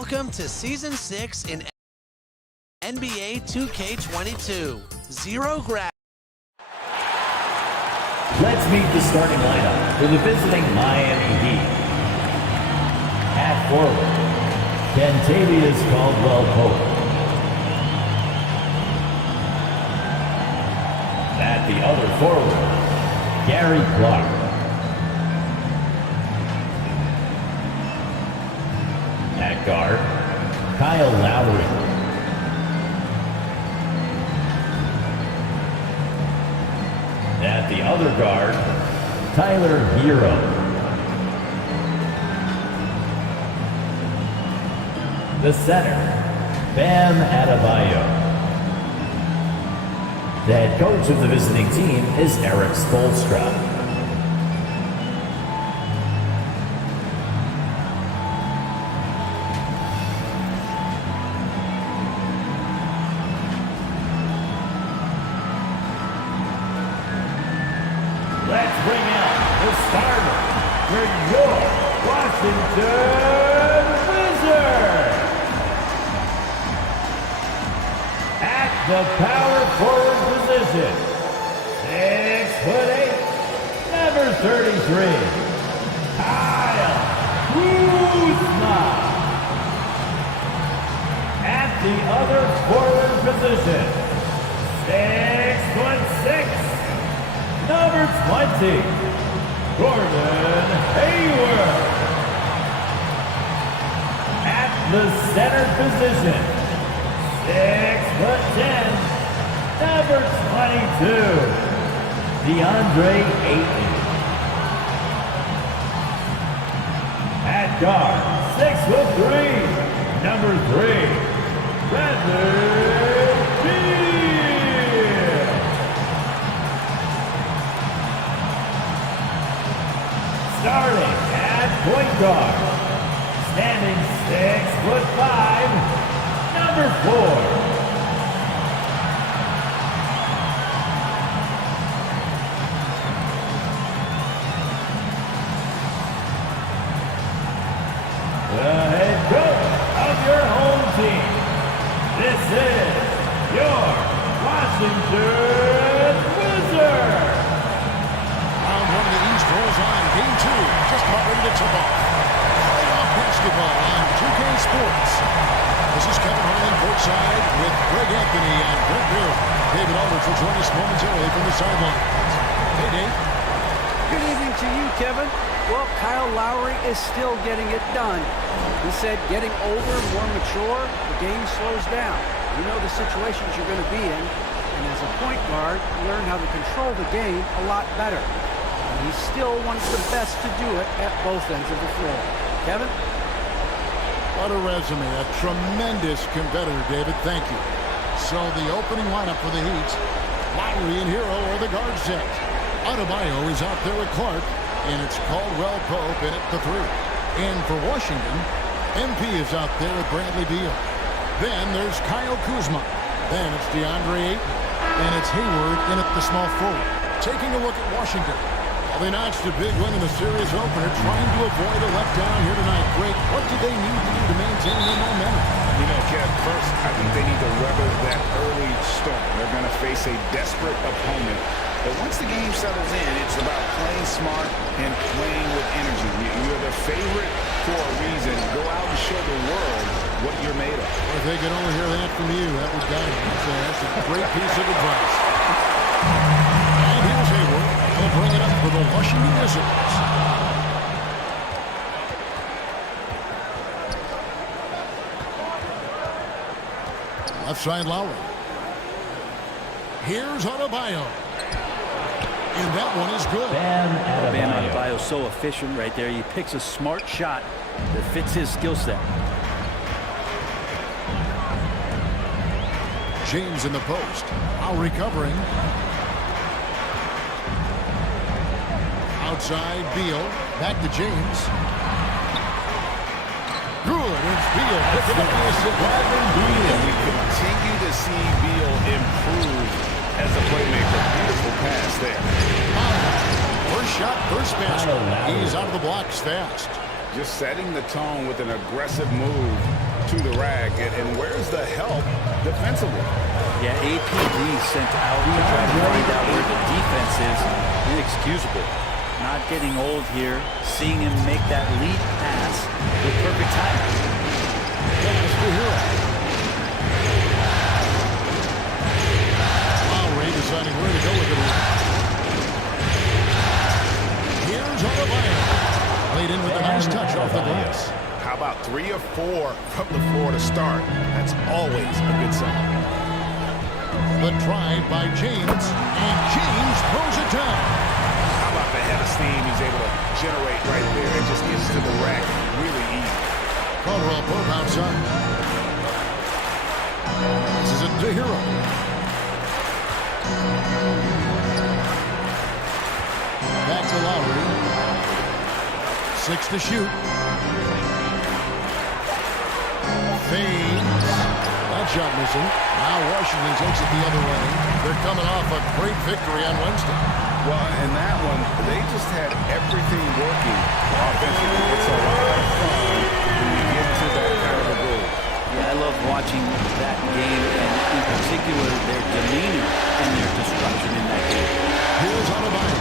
Welcome to Season 6 in NBA2K22. Zero grab. Let's meet the starting lineup for the visiting Miami Heat. At forward, Kentavious Caldwell-Pope. At the other forward, Gary Clark. At guard, Kyle Lowry. At the other guard, Tyler Hero. The center, Bam Adebayo. The head coach of the visiting team is Eric Spoelstra. Let's bring out the starter for your Washington Wizards. At the power forward position, 6'8", number 33, Kyle Kuzma. At the other forward position, 6'6", number 20, Gordon Hayward. At the center position, 6'10", number 22, DeAndre Ayton. At guard, 6'3", number 3, Bradley Beal. Starting at point guard, standing 6'5", number 4. The head coach of your home team. This is your Washington Wizards. Round one of the East rolls on. Game 2 just about ready to tip off. Playoff basketball on 2K Sports. This is Kevin Harlan courtside with Greg Anthony and Brent Bill. David Aldridge will join us momentarily from the sidelines. Hey, Dave. Good evening to you, Kevin. Well, Kyle Lowry is still getting it done. He said getting older, more mature, the game slows down. You know the situations you're going to be in, and as a point guard, you learn how to control the game a lot better. And he's still one of the best to do it at both ends of the floor. Kevin? What a resume. A tremendous competitor, David. Thank you. So the opening lineup for the Heat, Lowry and Hero are the guard set. Adebayo is out there with Clark, and it's Caldwell-Pope in at the 3. And for Washington, MP is out there with Bradley Beal. Then there's Kyle Kuzma. Then it's DeAndre Ayton. And it's Hayward in at the small forward. Taking a look at Washington. Well, they notched a big win in the series opener, trying to avoid a letdown here tonight. Greg, what do they need to do to maintain their momentum? You know, Kev, first, I think they need to weather that early storm. They're going to face a desperate opponent. But once the game settles in, it's about playing smart and playing with energy. You're the favorite for a reason. Go out and show the world what you're made of. If they could only hear that from you, that would guide them. So that's a great piece of advice. And here's Hayward. He'll bring it up for the Washington Wizards. Left side Lowry. Here's Adebayo. And that one is good. Bam Bam Adebayo. Adebayo is so efficient right there. He picks a smart shot that fits his skill set. James in the post. Lowry covering. Outside Beal. Back to James. Good. It's Beal. Picking up the assist. And we continue to see Beal improve as a playmaker. Beautiful pass there. First shot, first basket. He's out of the blocks fast. Just setting the tone with an aggressive move to the rack. And where's the help defensively? Yeah, APD sent out to try to find out where the defense is. Inexcusable. Not getting old here. Seeing him make that lead pass with perfect timing. Pass to Hero. Lowry deciding where to go with it. Here's Adebayo. Played in with a nice touch off the glass. How about 3 or 4 from the floor to start? That's always a good sign. The drive by James, and James throws it down. How about the head of steam he's able to generate right there? It just gets to the rack really easy. Caldwell Pope outside. This is a Hero. Back to Lowry. 6 to shoot. Fades. That shot missing. Now Washington takes it the other way. They're coming off a great victory on Wednesday. Well, in that one, they just had everything working offensively. It's a lot of fun when you get to that kind of a goal. Yeah, I love watching that game, and in particular, their demeanor and their disruption in that game. Here's Adebayo.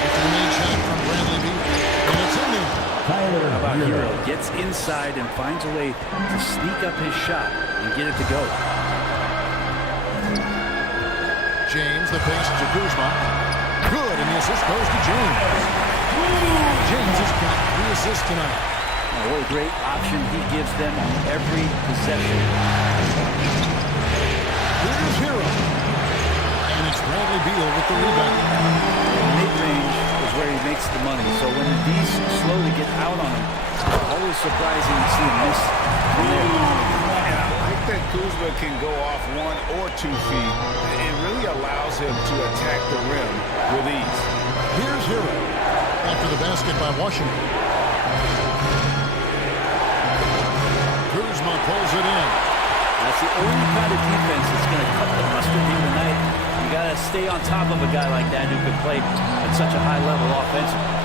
After the main shot from Bradley Beal. And it's in there. How about Hero gets inside and finds a way to sneak up his shot and get it to go. James, the pass to Kuzma. Good, and the assist goes to James. James has got 3 assists tonight. Oh, what a great option he gives them on every possession. Here's Hero. And it's Bradley Beal with the rebound. Mid-range is where he makes the money, so when these slowly get out on him, always surprising to see him miss from there. And I like that Kuzma can go off 1 or 2 feet. It really allows him to attack the rim with ease. Here's Hero. After the basket by Washington. Kuzma pulls it in. That's the only kind of defense that's going to cut the mustard here tonight. You got to stay on top of a guy like that who can play at such a high level offensively.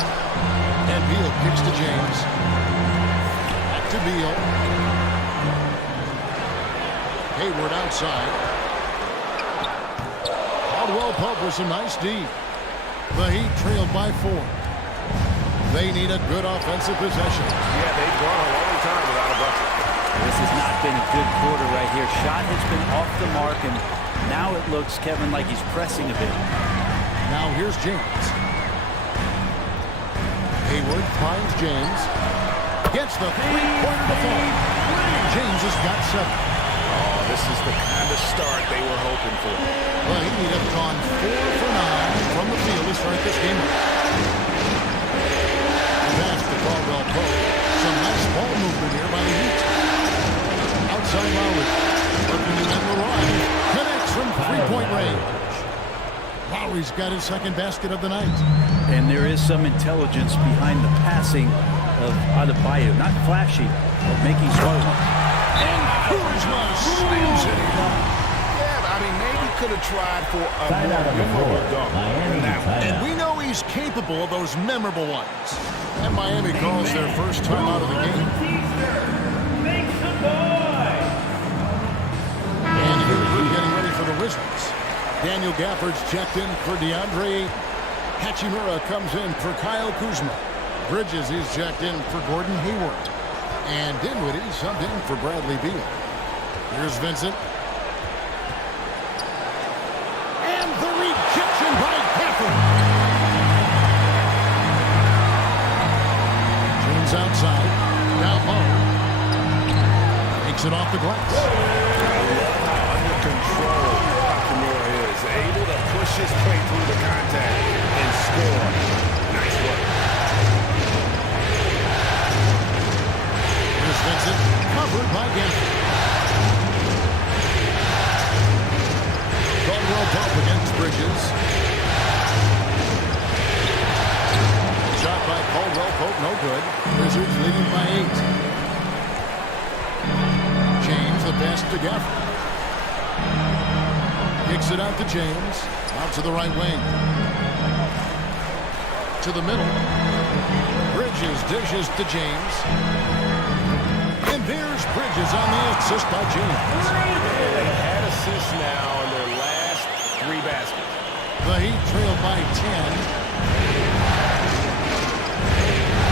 And Beal kicks to James. Back to Beal. Hayward outside. Caldwell Pope with some nice D. The Heat trailed by 4. They need a good offensive possession. Yeah, they've gone a long time without a bucket. This has not been a good quarter right here. Shot has been off the mark, and now it looks, Kevin, like he's pressing a bit. Now here's James. Hayward finds James. Gets the three-pointer to fall. James has got 7. Oh, this is the kind of start they were hoping for. Well, he would have gone 4 for 9 from the field to start this game. Pass to Caldwell Pope. Some nice ball movement here by the Heat. Outside Lowry. Looking to end the run. Connects from 3-point range. Lowry's got his second basket of the night. And there is some intelligence behind the passing of Adebayo. Not flashy, but making smart ones. And Kuzma slams it in. Yeah, I mean, maybe could have tried for a more memorable dunk than that one. And we know he's capable of those memorable ones. And Miami calls their first time out of the game. And here we're getting ready for the Wizards. Daniel Gafford's checked in for DeAndre. Hachimura comes in for Kyle Kuzma. Bridges is checked in for Gordon Hayward. And Dinwiddie subbed in for Bradley Beal. Here's Vincent. And the rejection by Gafford. James outside. Down low. Takes it off the glass. Under control Hachimura is. Able to push his way through the contact and score. Nice work. Here's Vincent. Covered by Gafford. Caldwell Pope against Bridges. Shot by Caldwell Pope, no good. Wizards leading by 8. James, the pass to Gafford. Kicks it out to James. Out to the right wing. To the middle. Bridges dishes to James. And there's Bridges on the assist by James. They had assists now in their last 3 baskets. The Heat trail by 10.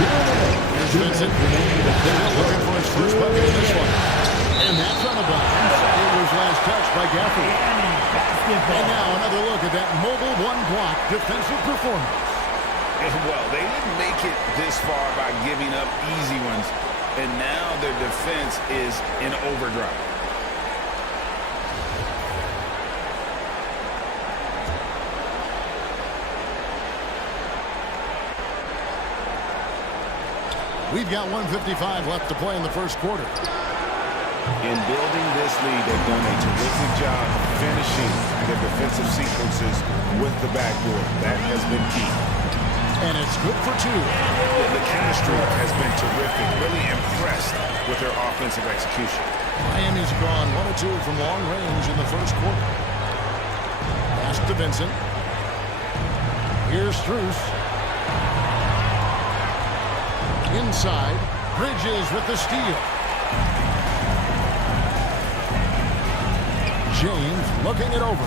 Here's Vincent. Looking for his first bucket in this one. And that's on the bounce. It was last touched by Gafford. And now another look at that mobile one-block defensive performance. Well, they didn't make it this far by giving up easy ones, and now their defense is in overdrive. We've got 1:55 left to play in the first quarter. In building this lead, they've done a terrific job finishing their defensive sequences with the backdoor. That has been key. And it's good for 2. The chemistry has been terrific. Really impressed with their offensive execution. Miami's gone 1 of 2 from long range in the first quarter. Pass to Vincent. Here's Strus. Inside. Bridges with the steal. James looking it over.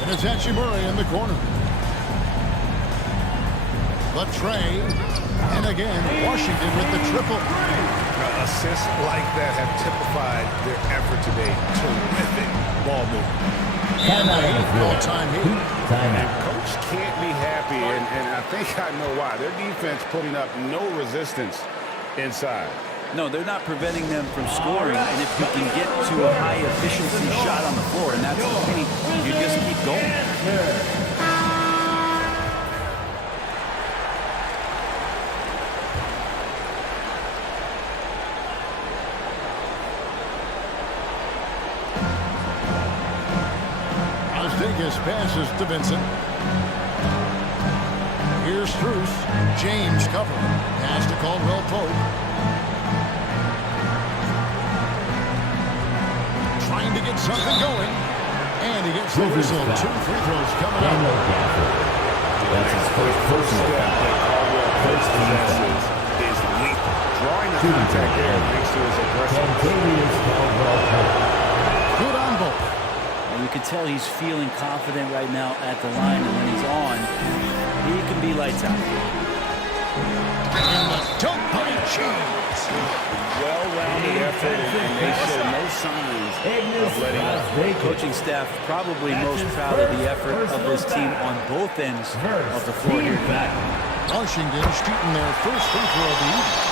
And it's Hachimura in the corner. But Trey, and again, Washington with the triple. Assists like that have typified their effort today. Terrific ball movement. All-time Heat. Coach can't be happy, and I think I know why. Their defense putting up no resistance inside. No, they're not preventing them from scoring, and if you can get to a high-efficiency shot on the floor, and that's the key, you just keep going. His passes to Vincent. Here's Strus. James covering. Pass to Caldwell Pope. Trying to get something going. And he gets the whistle. 2 free throws coming up. That's his first personal foul. First team is lethal. Drawing the contact there makes it as aggressive. Good on both. You can tell he's feeling confident right now at the line, and when he's on, he can be lights out. And the dunk by James. Well-rounded effort, and they show no signs of letting up. The coaching staff probably most proud of the effort of this team on both ends of the floor here tonight. Washington shooting their first free throw of the evening.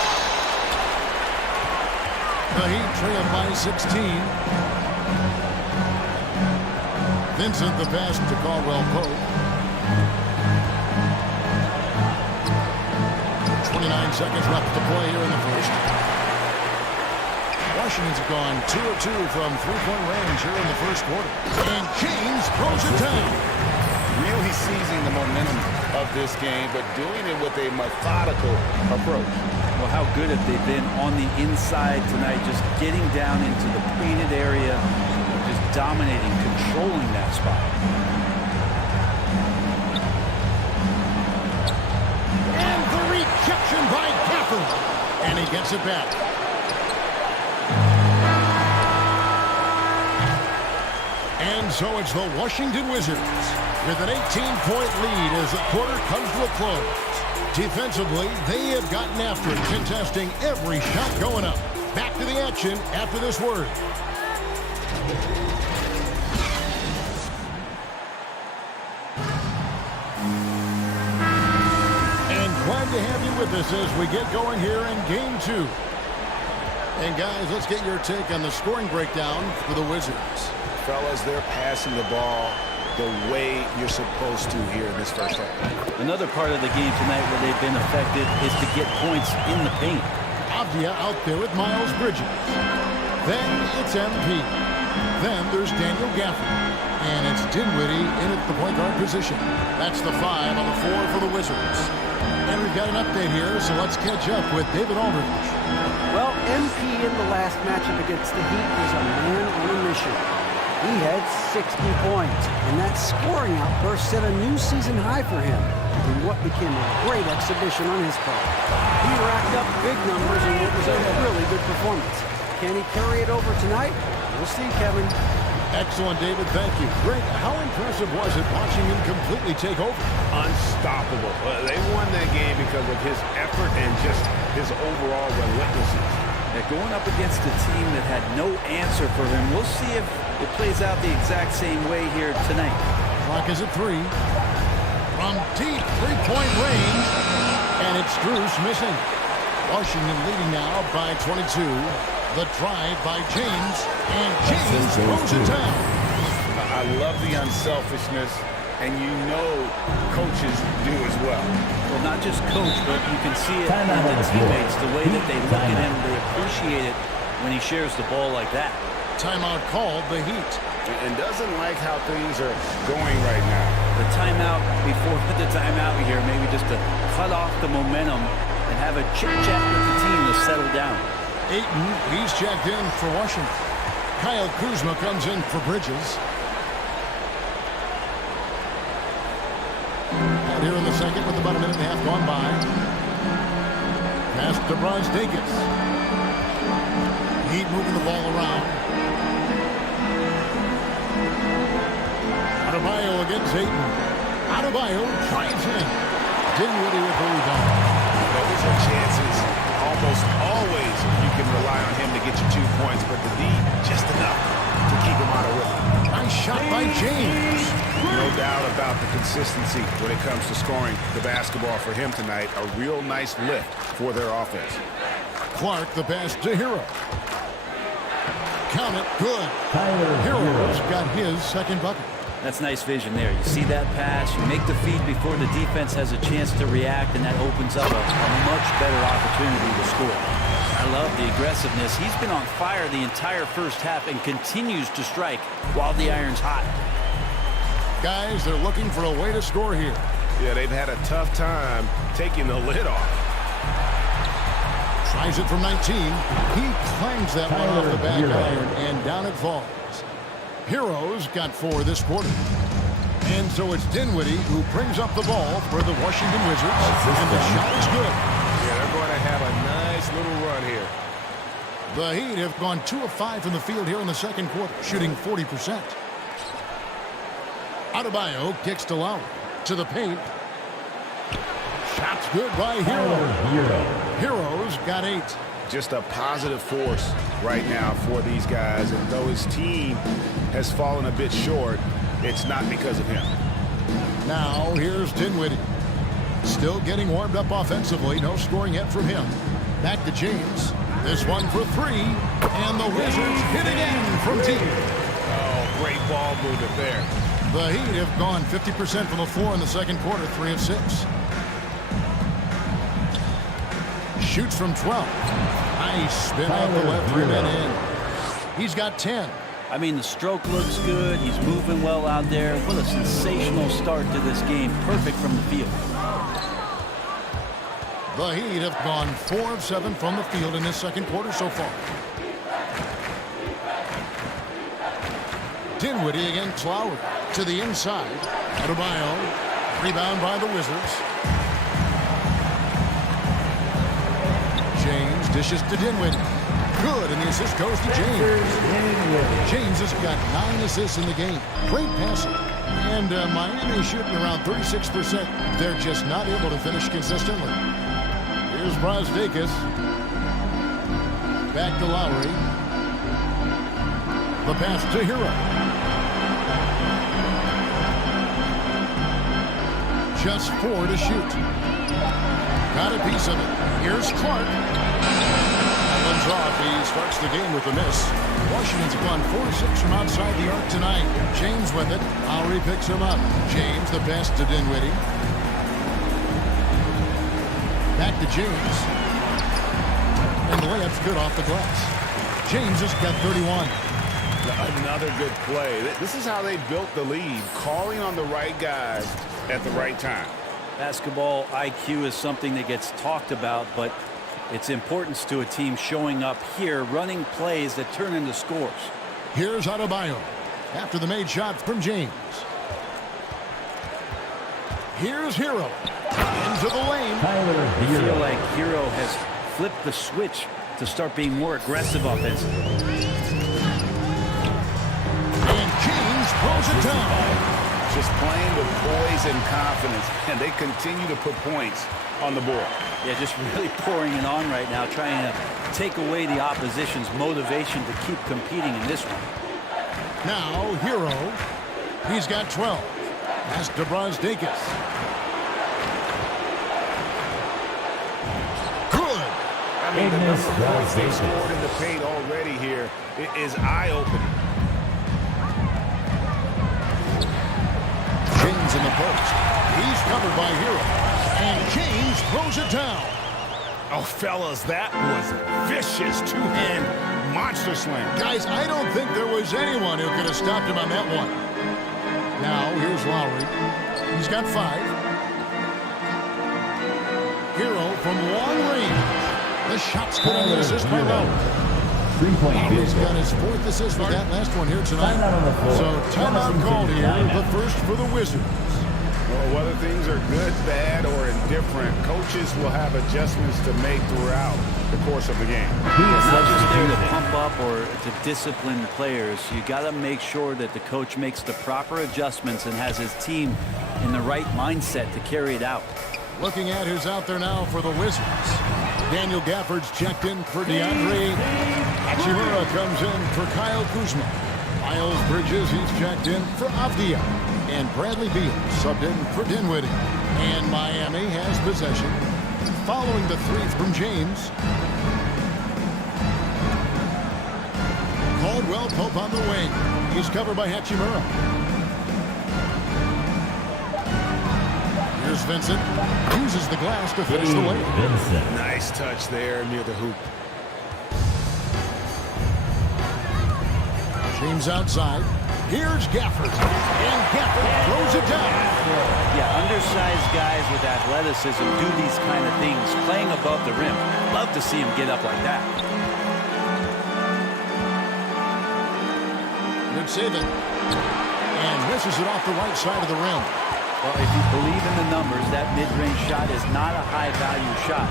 The Heat trail by 16. Vincent the pass to Caldwell Pope. 29 seconds left to play here in the first. Washington's gone 2 of 2 from three-point range here in the first quarter. And James throws it down. Really seizing the momentum of this game, but doing it with a methodical approach. Well, how good have they been on the inside tonight, just getting down into the painted area, just dominating, controlling that spot. And the rejection by Gafford. And he gets it back. And so it's the Washington Wizards with an 18-point lead as the quarter comes to a close. Defensively, they have gotten after it, contesting every shot going up. Back to the action after this word. And glad to have you with us as we get going here in Game 2. And guys, let's get your take on the scoring breakdown for the Wizards. Fellas, they're passing the ball the way you're supposed to here in this first half. Another part of the game tonight where they've been effective is to get points in the paint. Avdia out there with Miles Bridges. Then it's MP. Then there's Daniel Gafford. And it's Dinwiddie in at the point guard position. That's the 5 on the 4 for the Wizards. And we've got an update here, so let's catch up with David Aldridge. Well, MP in the last matchup against the Heat was a man on a mission. He had 60 points, and that scoring outburst set a new season high for him in what became a great exhibition on his part. He racked up big numbers in what was a really good performance. Can he carry it over tonight? We'll see, Kevin. Excellent, David. Thank you. Greg, how impressive was it watching him completely take over? Unstoppable. They won that game because of his effort and just his overall relentlessness. They're going up against a team that had no answer for him. We'll see if it plays out the exact same way here tonight. Clock is at 3. From deep three-point range, and it's Strus missing. Washington leading now by 22. The drive by James, and James throws it down. I love the unselfishness, and you know coaches do as well. Well, not just coach, but you can see it in the teammates, the way that they look at him. They appreciate it when he shares the ball like that. Timeout called, the Heat. And doesn't like how things are going right now. The timeout before the timeout here, maybe just to cut off the momentum and have a chit-chat with the team to settle down. Ayton, he's checked in for Washington. Kyle Kuzma comes in for Bridges. And here in the second with about a minute and a half gone by. Pass to Brosdakis. Heat moving the ball around. Adebayo against Ayton. Adebayo drives in. Dinwiddie with the rebound. Those are chances almost always you can rely on him to get you 2 points, but the D just enough to keep him out of rhythm. Nice shot by James. No doubt about the consistency when it comes to scoring the basketball for him tonight. A real nice lift for their offense. Clark, the pass to Hero. Count it, good. Hero's got his second bucket. That's nice vision there. You see that pass, you make the feed before the defense has a chance to react, and that opens up a much better opportunity to score. I love the aggressiveness. He's been on fire the entire first half and continues to strike while the iron's hot. Guys, they're looking for a way to score here. Yeah, they've had a tough time taking the lid off. Tries it from 19. He clangs that one off the back iron, and down it falls. Heroes got 4 this quarter. And so it's Dinwiddie who brings up the ball for the Washington Wizards. And the shot is good. Yeah, they're going to have a nice little run here. The Heat have gone 2 of 5 from the field here in the second quarter, shooting 40%. Adebayo kicks to Lowry. To the paint. Shot's good by Hero. Hero's got 8. Just a positive force right now for these guys. And though his team has fallen a bit short, it's not because of him. Now here's Dinwiddie. Still getting warmed up offensively. No scoring yet from him. Back to James. This one for 3. And the Wizards hit again from deep. Oh, great ball movement there. The Heat have gone 50% from the floor in the second quarter, 3 of 6. Shoots from 12. Nice spin off the left rim and in. He's got 10. I mean, the stroke looks good. He's moving well out there. What a sensational start to this game. Perfect from the field. The Heat have gone 4 of 7 from the field in this second quarter so far. Dinwiddie against Lowry. To the inside. Adebayo. Rebound by the Wizards. James dishes to Dinwiddie. Good, and the assist goes to James. James has got 9 assists in the game. Great passing. And Miami shooting around 36%. They're just not able to finish consistently. Here's Brosdakis. Back to Lowry. The pass to Hero. Just 4 to shoot. Got a piece of it. Here's Clark. That one's off. He starts the game with a miss. Washington's gone 4-6 from outside the arc tonight. James with it. Lowry picks him up. James the pass to Dinwiddie. Back to James. And the layup's good off the glass. James has got 31. Another good play. This is how they built the lead, calling on the right guys at the right time. Basketball IQ is something that gets talked about, but its importance to a team showing up here, running plays that turn into scores. Here's Adebayo after the made shot from James. Here's Hero into the lane. I feel like Hero has flipped the switch to start being more aggressive offensively. And James throws it down. Just playing with poise and confidence, and they continue to put points on the board. Yeah, just really pouring it on right now, trying to take away the opposition's motivation to keep competing in this one. Now, Hero. He's got 12. That's DeBrusdakis. Good. I mean, the number of points they scored in the paint already here is eye-opening. James in the post. He's covered by Hero. And James throws it down. Oh, fellas, that was vicious two-hand monster slam. Guys, I don't think there was anyone who could have stopped him on that one. Now, here's Lowry. He's got 5. Hero from long range. The shot's good on the assist by Lowry. Lowry's got his 4th assist with that last one here tonight. So timeout called here, but first for the Wizards. Well, whether things are good, bad, or indifferent, coaches will have adjustments to make throughout the course of the game. It's not just there to pump up or to discipline players. You got to make sure that the coach makes the proper adjustments and has his team in the right mindset to carry it out. Looking at who's out there now for the Wizards. Daniel Gafford's checked in for DeAndre. Hachimura comes in for Kyle Kuzma. Miles Bridges, he's checked in for Avdia. And Bradley Beal subbed in for Dinwiddie. And Miami has possession. Following the 3 from James. Caldwell Pope on the wing. He's covered by Hachimura. Here's Vincent. Uses the glass to finish the layup. Nice touch there near the hoop. James outside. Here's Gafford. And Gafford throws it down. Yeah, undersized guys with athleticism do these kind of things, playing above the rim. Love to see him get up like that. Good save it. And misses it off the right side of the rim. Well, if you believe in the numbers, that mid-range shot is not a high-value shot,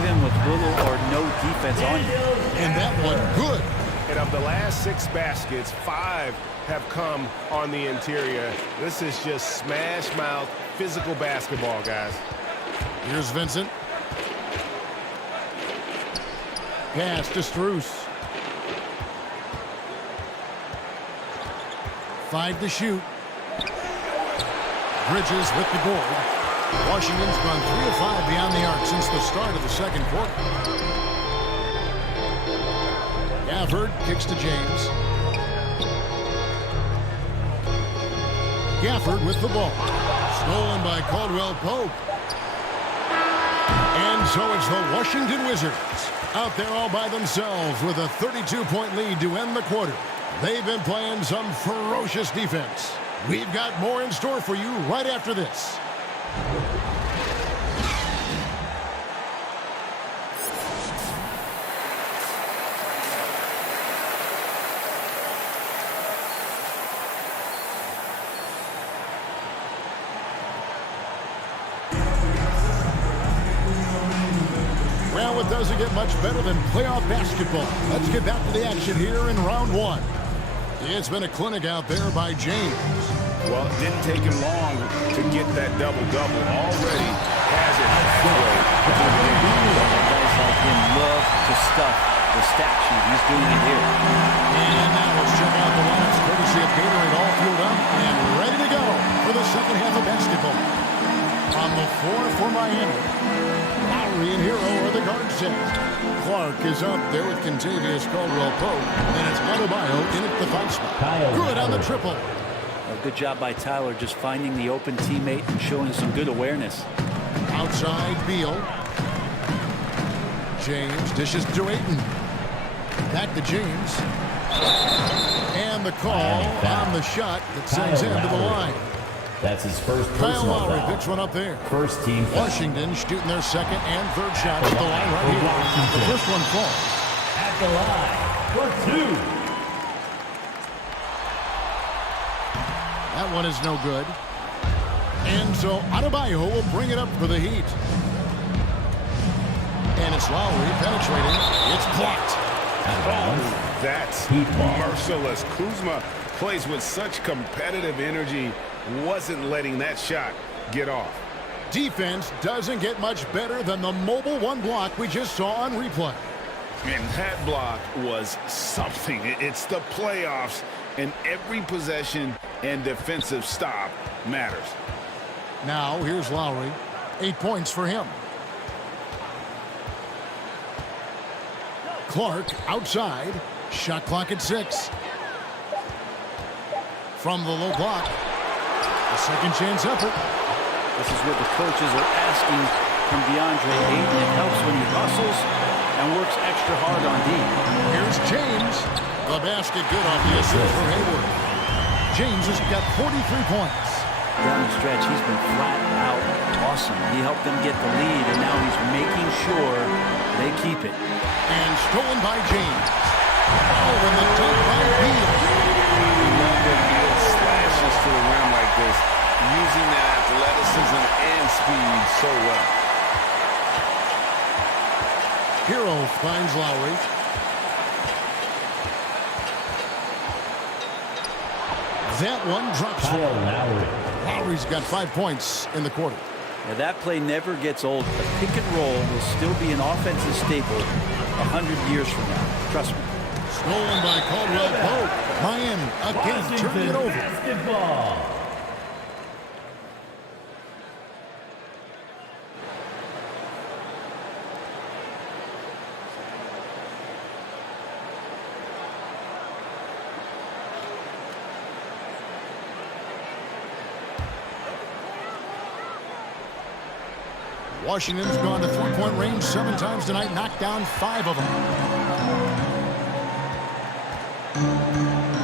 even with little or no defense on you. And that one good. And of the last 6 baskets, 5 have come on the interior. This is just smash mouth, physical basketball, guys. Here's Vincent. Pass to Strus. 5 to shoot. Bridges with the board. Washington's gone 3 of 5 beyond the arc since the start of the second quarter. Gafford kicks to James. Gafford with the ball. Stolen by Caldwell Pope. And so it's the Washington Wizards out there all by themselves with a 32-point lead to end the quarter. They've been playing some ferocious defense. We've got more in store for you right after this. Well, it doesn't get much better than playoff basketball. Let's get back to the action here in round 1. It's been a clinic out there by James. Well, it didn't take him long to get that double-double. Already has it halfway. Guys like him love to stuff the stat sheet. He's doing it here. And now let's check out the lineups courtesy of Gatorade, all fueled up and ready to go for the second half of basketball. On the floor for Miami, Lowry and Hero are the guard set. Clark is up there with Contavious Caldwell-Pope, and it's Adebayo in at the 5 spot. Good on the triple. Good job by Tyler just finding the open teammate and showing some good awareness. Outside Beal. James dishes to Ayton. Back to James. And the call on the shot that sends him to the line. That's his first Kyle personal Lowry foul. picks one up there. First team foul. Washington shooting their second and third shots at the line right here. The first one falls. At the line for 2. That one is no good. And so Adebayo will bring it up for the Heat. And it's Lowry penetrating. It's blocked. Oh, that's merciless. Kuzma plays with such competitive energy. Wasn't letting that shot get off. Defense doesn't get much better than the mobile one block we just saw on replay. And that block was something. It's the playoffs, and every possession and defensive stop matters. Now here's Lowry. 8 points for him. Clark outside. Shot clock at 6. From the low block. A second chance effort. This is what the coaches are asking from DeAndre Ayton. It helps when he hustles and works extra hard on D. Here's James. The basket good off the assist for Hayward. James has got 43 points. Down the stretch, he's been flat out awesome. He helped them get the lead, and now he's making sure they keep it. And stolen by James. Oh, and the dunk by Beal. Love that Beal slashes to the rim like this, using that athleticism and speed so well. Hero finds Lowry. That one drops for Lowry. Lowry's got 5 points in the quarter. Now that play never gets old. A pick and roll will still be an offensive staple 100 years from now. Trust me. Stolen by Caldwell Pope. Miami again turning it over. Basketball. Washington's gone to three-point range 7 times tonight, knocked down 5 of them.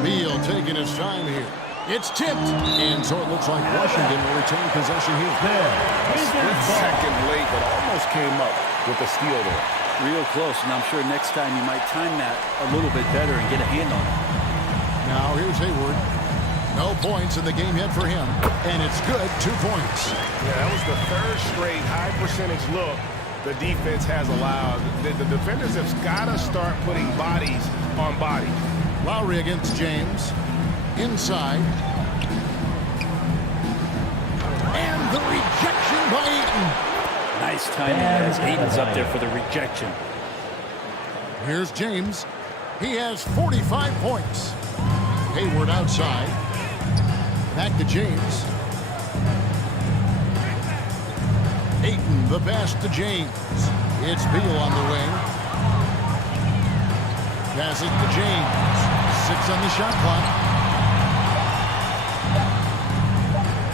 Beal taking his time here. It's tipped, and so it looks like Washington will retain possession here. A split second late, but almost came up with a steal there. Real close, and I'm sure next time you might time that a little bit better and get a hand on it. Now here's Hayward. No points in the game yet for him, and it's good, 2 points. Yeah, that was the third straight high percentage look the defense has allowed. The defenders have got to start putting bodies on bodies. Lowry against James. Inside. And the rejection by Ayton. Nice timing as Ayton's up there for the rejection. Here's James. He has 45 points. Hayward outside. Back to James. Ayton, the pass to James. It's Beal on the wing. Pass it to James. 6 on the shot clock.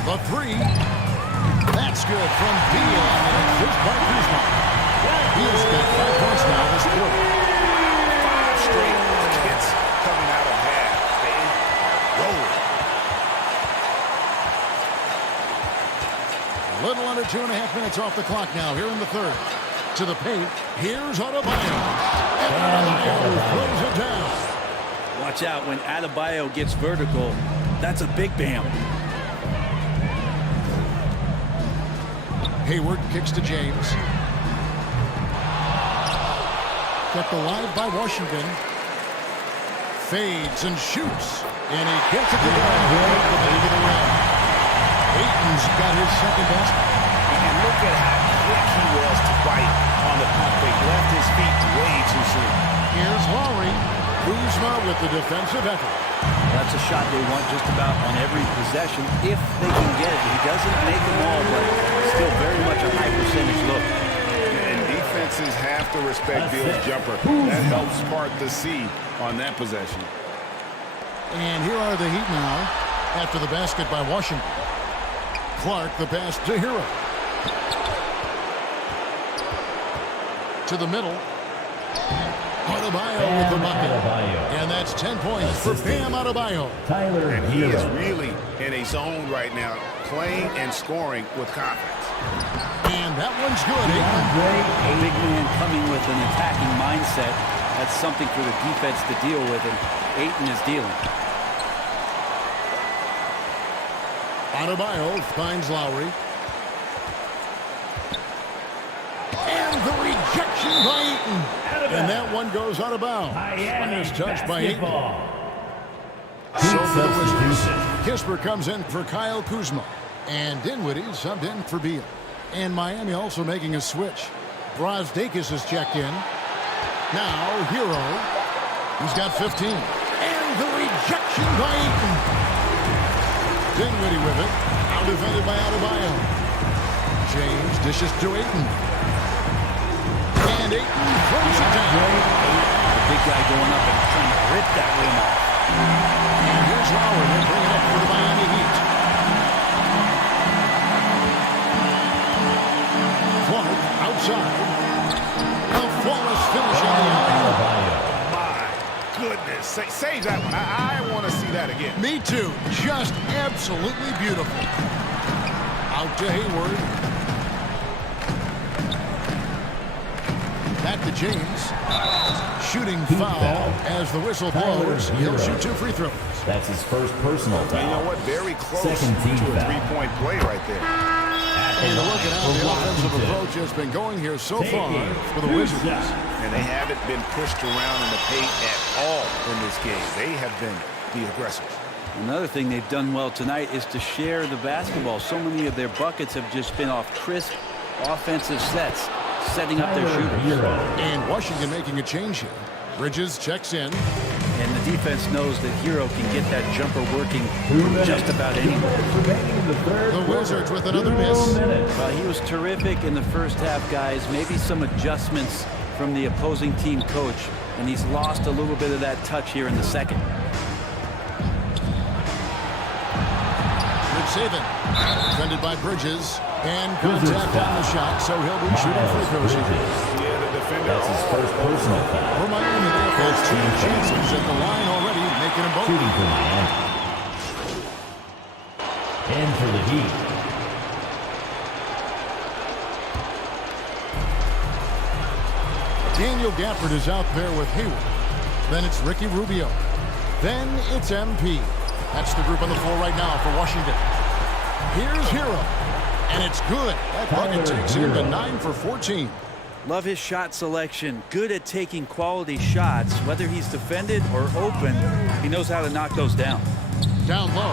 The 3. That's good from Beal on the assist by Kuzma. Beal's got 5 points now this quarter. 5 straight hits coming out of half. They roll. A little under 2.5 minutes off the clock now here in the third. To the paint. Here's Adebayo. And Adebayo throws it down. Watch out when Adebayo gets vertical. That's a big bam. Hayward kicks to James. Kept alive by Washington. Fades and shoots. And he gets it to the back of the rim. Ayton's got his second basket. And look at how quick he was to bite on the pump fake. Left his feet way too soon. Here's Lowry. Kuzma with the defensive effort. That's a shot they want just about on every possession if they can get it. He doesn't make them all, but still very much a high percentage look. And defenses have to respect Beal's jumper. That helps part the C on that possession. And here are the Heat now after the basket by Washington. Clark, the pass to Hero. To the middle. Adebayo with the bucket. And that's 10 points for Bam Adebayo. And he is really in a zone right now, playing and scoring with confidence. And that one's good. A big man coming with an attacking mindset. That's something for the defense to deal with, and Ayton is dealing. Adebayo finds Lowry. And the rejection Ayton. And that one goes out of bounds. Last touch by Ayton. So for the Wizards, Kisper comes in for Kyle Kuzma. And Dinwiddie subbed in for Beal. And Miami also making a switch. Brazdeikis is checked in. Now, Hero. He's got 15. And the rejection by Ayton. Dinwiddie with it. Out defended by Adebayo. James dishes to Ayton. And Ayton throws it down. The big guy going up and trying to rip that rim off. And here's Lowry. They bring it up for the Miami Heat. Clark outside. A flawless finish on the alley. My goodness. Save that one. I want to see that again. Me too. Just absolutely beautiful. Out to Hayward. Back to James. Shooting foul as the whistle blows. He'll shoot 2 free throws. That's his first personal foul. You know what? Very close Second team to a foul. three-point play right there. And look at how the offensive approach has been going here so far for the Wizards. And they haven't been pushed around in the paint at all in this game. They have been the aggressors. Another thing they've done well tonight is to share the basketball. So many of their buckets have just been off crisp offensive sets, setting up their shooters. And Washington making a change here. Bridges checks in. And the defense knows that Hero can get that jumper working just about anywhere. The Wizards with another miss. He was terrific in the first half, guys. Maybe some adjustments from the opposing team coach, and he's lost a little bit of that touch here in the second. Good saving. Defended by Bridges. And contact on the shot, so he'll be shooting free throws here. That's his first personal foul. For Miami, they've had 2 chances at the line already, making them both. Shooting for Miami. And for the Heat. Daniel Gafford is out there with Hayward. Then it's Ricky Rubio. Then it's MP. That's the group on the floor right now for Washington. Here's Hero. And it's good. That bucket takes him to 9 for 14. Love his shot selection. Good at taking quality shots. Whether he's defended or open, he knows how to knock those down. Down low.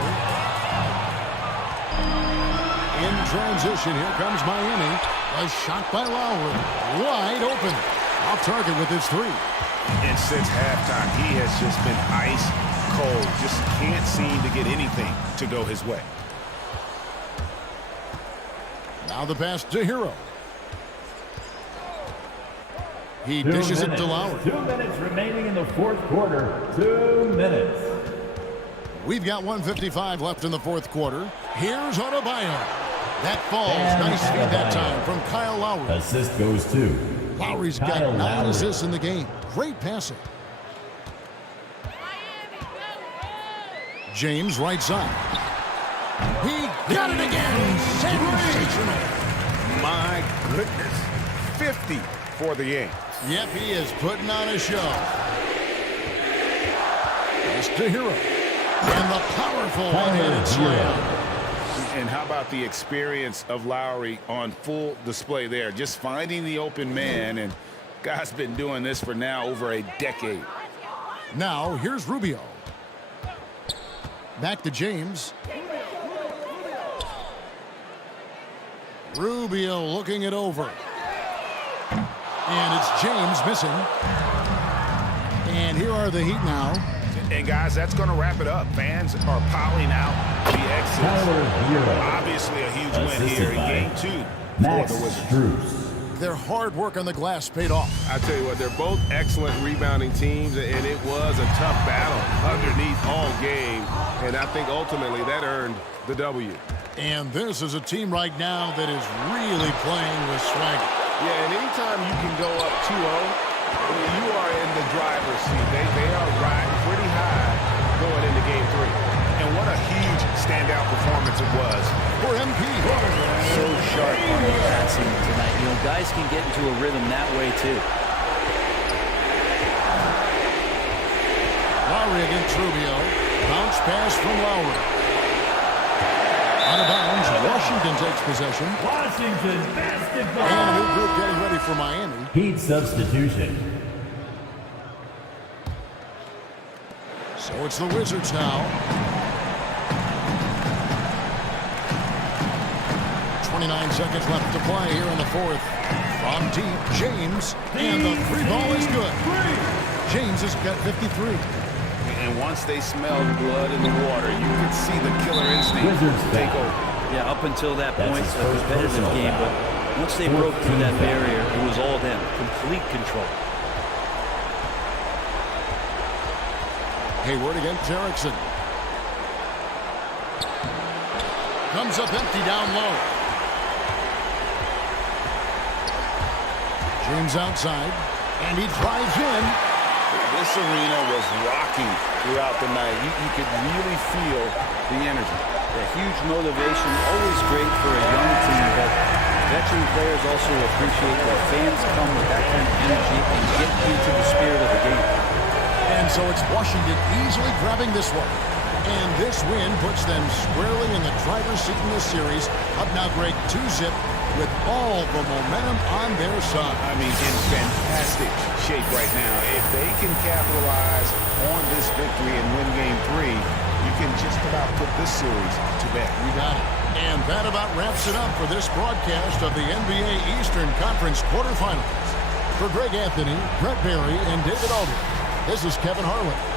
In transition, here comes Miami. A shot by Lowry. Wide open. Off target with his 3. And since halftime, he has just been ice cold. Just can't seem to get anything to go his way. Now the pass to Hero. He dishes it to Lowry. 2 minutes remaining in the fourth quarter. 2 minutes. We've got 1:55 left in the fourth quarter. Here's Adebayo. That falls. Nice feed that time from Kyle Lowry. Assist goes to Lowry's got 9 assists in the game. Great passing. James right side. He got it again. Sensational. My goodness. 50 for the game. Yep, he is putting on a show. It's to Hero. And the powerful one-handed slam. And how about the experience of Lowry on full display there? Just finding the open man, and guy's been doing this for now over a decade. Now, here's Rubio. Back to James. Rubio looking it over. And it's James missing. And here are the Heat now. And, guys, that's going to wrap it up. Fans are piling out the exits. Obviously a huge win here in Game 2 for the Wizards. Their hard work on the glass paid off. I tell you what, they're both excellent rebounding teams, and it was a tough battle underneath all game. And I think ultimately that earned the W. And this is a team right now that is really playing with swagger. Yeah, and anytime you can go up 2-0, you are in the driver's seat. They are riding pretty high going into Game 3. And what a huge standout performance it was for MP. So sharp on the passing tonight. You know, guys can get into a rhythm that way, too. Lowry against Rubio. Bounce pass from Lowry. Out of bounds. Washington takes possession. Washington basketball. And a new group getting ready victory for Miami. Heat substitution. So it's the Wizards now. 29 seconds left to play here in the fourth. From deep, James, and the three ball is good. James has got 53. And once they smelled blood in the water, you could see the killer instinct Wizards take foul. over. Yeah, up until that That's point, his a first competitive personal game, foul. but once they broke through that 14 barrier, it was all them. Complete control. Hayward against Erickson. Comes up empty down low. James outside, and he drives in. This arena was rocking throughout the night. You could really feel the energy. A huge motivation, always great for a young team, but veteran players also appreciate when fans come with that kind of energy and get into the spirit of the game. And so it's Washington easily grabbing this one. And this win puts them squarely in the driver's seat in this series. Up now, Greg, 2-zip with all the momentum on their side. I mean, in fantastic shape right now. If they can capitalize on this victory and win Game 3, you can just about put this series to bed. You got it. And that about wraps it up for this broadcast of the NBA Eastern Conference quarterfinals. For Greg Anthony, Brett Barry, and David Aldridge, this is Kevin Harlan.